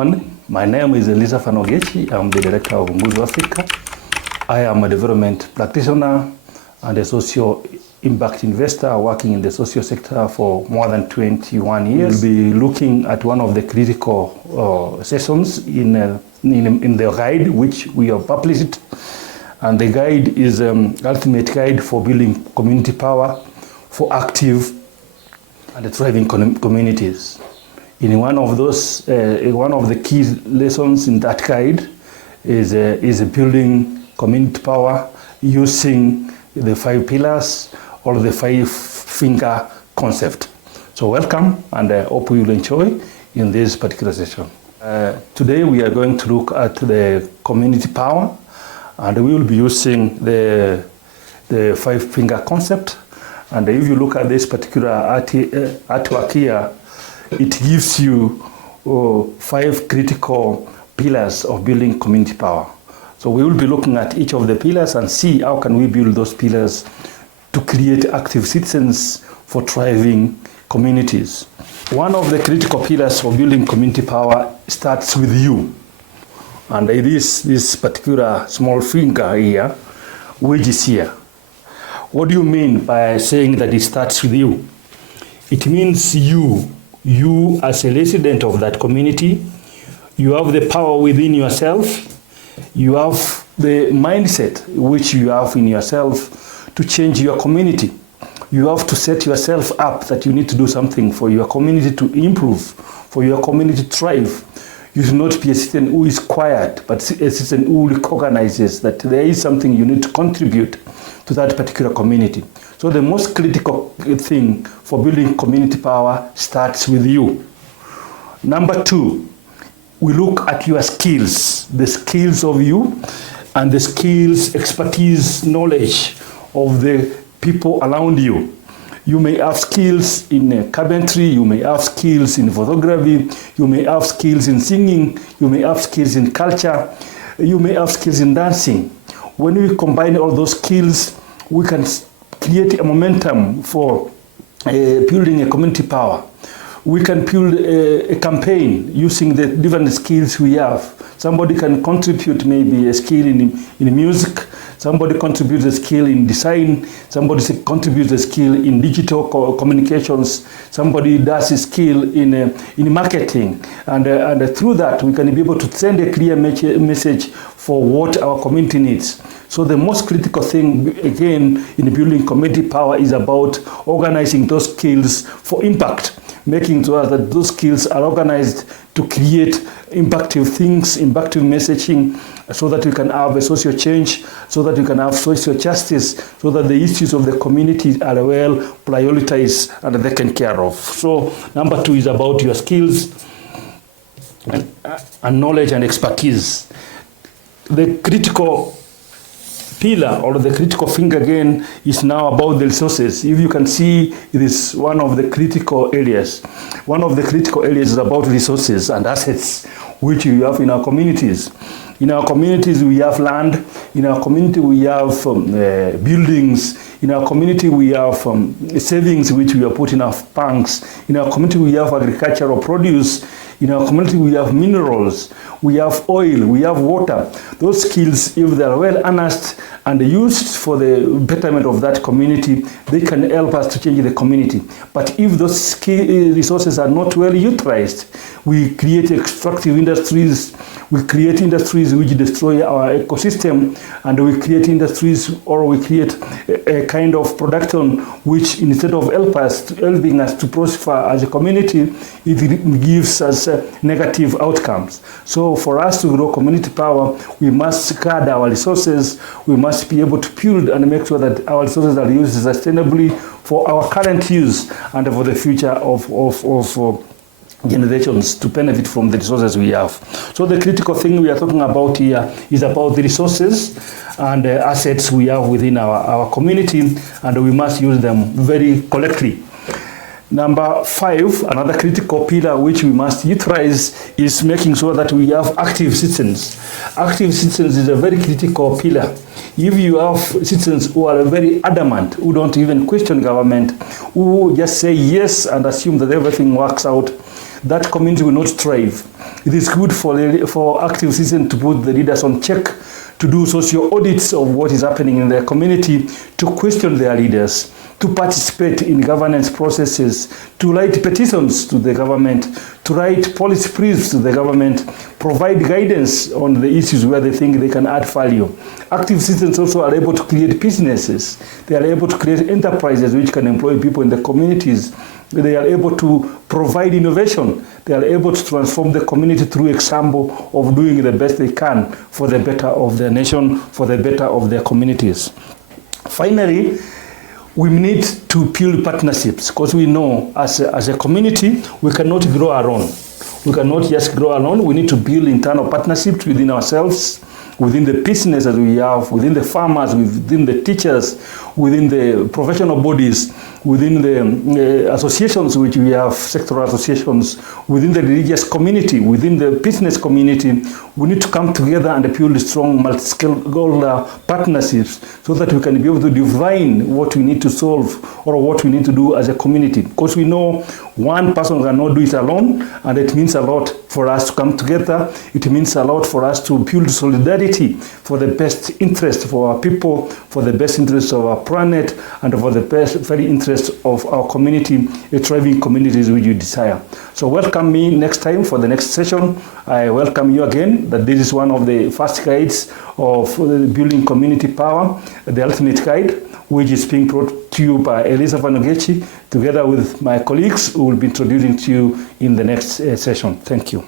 everyone. My name is Elisa Fanogechi. I'm the director of Nguzo Africa. I am a development practitioner and a social impact investor working in the social sector for more than 21 years. We'll be looking at one of the critical sessions in the guide which we have published. And the guide is ultimate guide for building community power for active and thriving communities. In one of those, one of the key lessons in that guide is building community power using the 5 pillars or the 5-finger concept. So welcome, and I hope you will enjoy in this particular session. Today we are going to look at the community power, and we will be using the 5-finger concept. And if you look at this particular artwork here, it gives you 5 critical pillars of building community power. So we will be looking at each of the pillars and see how can we build those pillars to create active citizens for thriving communities. One of the critical pillars for building community power starts with you. And it is this particular small finger here, which is here. What do you mean by saying that it starts with you? It means you as a resident of that community, you have the power within yourself, you have the mindset which you have in yourself to change your community. You have to set yourself up that you need to do something for your community to improve, for your community to thrive. You should not be a citizen who is quiet, but a citizen who recognizes that there is something you need to contribute to that particular community. So the most critical thing for building community power starts with you. Number 2, we look at your skills, the skills of you, and the skills, expertise, knowledge of the people around you. You may have skills in carpentry, you may have skills in photography, you may have skills in singing, you may have skills in culture, you may have skills in dancing. When we combine all those skills, we can create a momentum for building a community power. We can build a campaign using the different skills we have. Somebody can contribute maybe a skill in music, somebody contributes a skill in design, somebody contributes a skill in digital communications, somebody does a skill in marketing. And through that, we can be able to send a clear message for what our community needs. So the most critical thing, again, in building community power is about organizing those skills for impact, making sure that those skills are organized to create impactful things, impactful messaging, so that we can have a social change, so that we can have social justice, so that the issues of the community are well prioritized and taken care of. So number 2 is about your skills and knowledge and expertise. The critical pillar or the critical finger again is now about the resources. If you can see, it is one of the critical areas. One of the critical areas is about resources and assets which we have in our communities. In our communities we have land, in our community we have buildings, in our community we have savings which we are putting in our banks, in our community we have agricultural produce, in our community we have minerals, we have oil, we have water. Those skills, if they are well harnessed and used for the betterment of that community, they can help us to change the community. But if those resources are not well utilized, we create extractive industries, we create industries which destroy our ecosystem, and we create industries or we create a kind of production which, instead of helping us to prosper as a community, it gives us negative outcomes. So for us to grow community power, we must guard our resources, we must be able to build and make sure that our resources are used sustainably for our current use and for the future of generations to benefit from the resources we have. So the critical thing we are talking about here is about the resources and assets we have within our community, and we must use them very correctly. Number 5, another critical pillar which we must utilize is making sure that we have active citizens. Active citizens is a very critical pillar. If you have citizens who are very adamant, who don't even question government, who just say yes and assume that everything works out, that community will not thrive. It is good for active citizens to put the leaders on check, to do social audits of what is happening in their community, to question their leaders, to participate in governance processes, to write petitions to the government, to write policy briefs to the government, provide guidance on the issues where they think they can add value. Active citizens also are able to create businesses. They are able to create enterprises which can employ people in the communities. They are able to provide innovation. They are able to transform the community through example of doing the best they can for the better of their nation, for the better of their communities. Finally, we need to build partnerships, because we know as a community, we cannot grow alone. We cannot just grow alone. We need to build internal partnerships within ourselves, within the business that we have, within the farmers, within the teachers, within the professional bodies, within the associations which we have, sectoral associations, within the religious community, within the business community. We need to come together and build strong multi-scale partnerships so that we can be able to define what we need to solve or what we need to do as a community. Because we know one person cannot do it alone, and it means a lot for us to come together. It means a lot for us to build solidarity for the best interest for our people, for the best interest of our planet, and for the best very interest of our community, a thriving communities which you desire. So welcome me next time for the next session. I welcome you again, that this is one of the first guides of building community power, the ultimate guide, which is being brought to you by Elisa Fanogechi, together with my colleagues who will be introducing to you in the next session. Thank you.